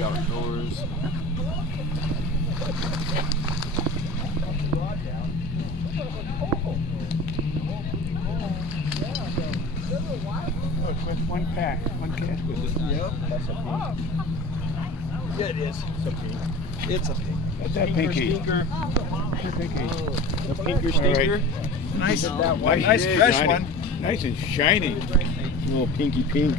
Happy outdoors. Look, with one pack, one cast with this. Yep, that's a pink. Yeah, it is. It's a pink. It's a pink. That's that pinky. Stinker. That pinky. The pinker stinker. Nice, That nice fresh one. Nice and shiny. Little pinky pink.